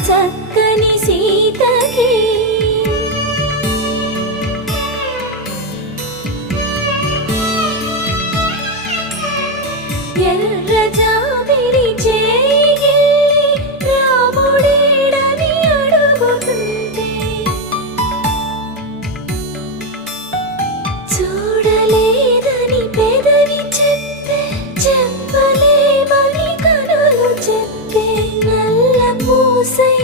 చక్కని సీతకి ఎర్ర జాబిలి చేయి రాముడేడని అడుగుతుంటే చూడలేదని పెదవి చెప్పే చెప్పలేమని కనులు చెప్పే నల్ల పూసై